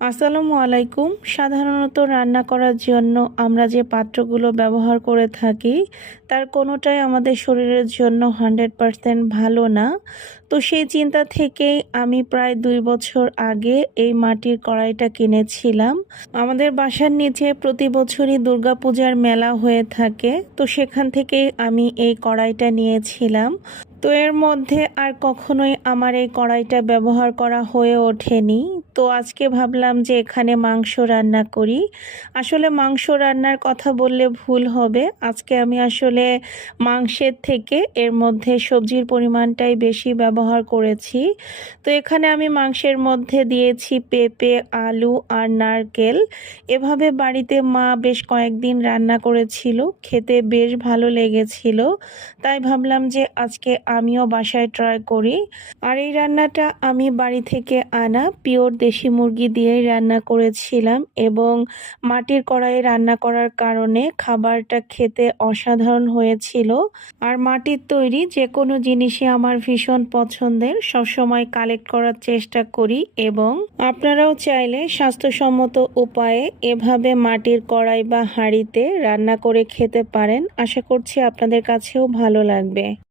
আসসালামু আলাইকুম। সাধারণত রান্না করার জন্য আমরা যে পাত্রগুলো ব্যবহার করে থাকি, তার কোনোটাই আমাদের শরীরের জন্য হান্ড্রেড পারসেন্ট ভালো না। তো সেই চিন্তা থেকেই আমি প্রায় দুই বছর আগে এই মাটির কড়াইটা কিনেছিলাম। আমাদের বাসার নিচে প্রতি বছরই দুর্গাপূজার মেলা হয়ে থাকে, তো সেখান থেকেই আমি এই কড়াইটা নিয়েছিলাম। তো এর মধ্যে আর কখনোই আমার এই কড়াইটা ব্যবহার করা হয়ে ওঠেনি। তো আজকে ভাবলাম যে এখানে মাংস রান্না করি। আসলে মাংস রান্নার কথা বললে ভুল হবে। আজকে আমি আসলে মাংসের থেকে এর মধ্যে সবজির পরিমাণটাই বেশি ব্যবহার করেছি। তো এখানে আমি মাংসের মধ্যে দিয়েছি পেঁপে, আলু আর নারকেল। এভাবে বাড়িতে মা বেশ কয়েকদিন রান্না করেছিল। খেতে বেশ ভালো লেগেছিল। তাই ভাবলাম যে আজকে আমিও বাসায় ট্রাই করি। আর এই রান্নাটা আমি বাড়ি থেকে আনা পিওর দেশি মুরগি দিয়েই রান্না করেছিলাম এবং মাটির কড়াইয়ে রান্না করার কারণে খাবারটা খেতে অসাধারণ হয়েছিল। আর মাটির তৈরি যে কোনো জিনিসই আমার ভীষণ পছন্দের, সবসময় কালেক্ট করার চেষ্টা করি এবং আপনারাও চাইলে স্বাস্থ্যসম্মত উপায়ে এভাবে মাটির কড়াই বা হাঁড়িতে রান্না করে খেতে পারেন। আশা করছি আপনাদের কাছেও ভালো লাগবে।